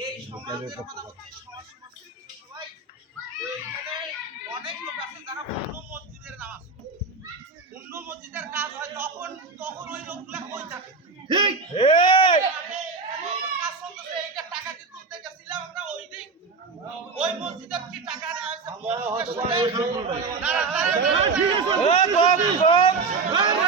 এই সমাজের কথা হচ্ছে সমাজ সমাজ সবাই অনেক লোক আছে যারা অন্য মসজিদের নামাজ। পড়ে। মসজিদের কাজ হয় তখন তখন ওই লোকগুলা কই থাকে? কাজ চলতেছে, এইটা টাকা কি তুলতে গেছিলাম আমরা ওই দিন? ওই মসজিদের কি টাকা। নেওয়া হয়েছে? দাঁড়া, দাঁড়া,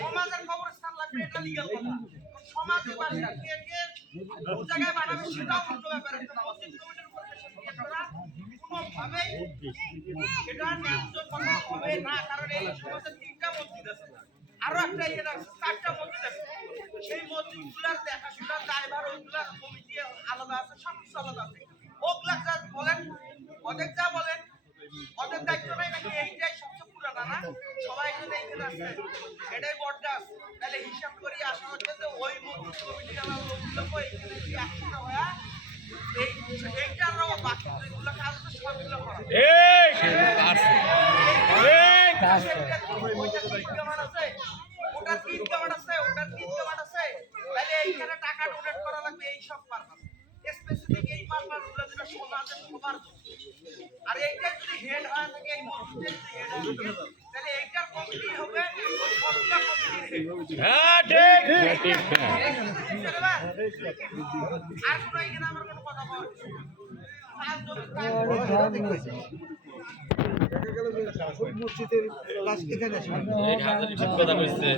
সমাজের কবরস্থান লাগবে, এটা legal কথা। সমাজে বাসা, কে কে জায়গায় বানাবে সেটাও অন্য ব্যাপার একটা না। কমিটির উপর তিনটা মসজিদ আছে। আরও একটা চারটা মসজিদ আছে। সেই মসজিদগুলার দেখাশোনার দায়ভার ওইগুলার কমিটি আলাদা আছে, সব আলাদা আছে। ওগুলা বলেন, যা বলেন, ওদের দায়িত্ব নাকি এইটাই সবচেয়ে পুরানা না? সবাই যদি এইখানে আছে, এটাই বড়টা তাহলে হিসাব করি আশা হচ্ছে ওই মসজিদ কমিটির আমার লোকগুলোকে হয়া, এই- এইটা আমরা বাকি টাকা ডোনেট করা লাগবে এই! সব পারপাস স্পেসিফিক এই! পারপাসগুলো যেটা সমাজের সবার জন্য। আর এইটা যদি হেড হয় থাকে এই মসজিদের যদি হেড হয় থাকে, তাহলে এইটার কমিটি হবে সবটা কমিটির হ্যাঁ। ঠিক আর কোনো এখানে আমার কোনো কথা বলার মসজিদের লাশ এখানে আসে ঠিক কথা কইছে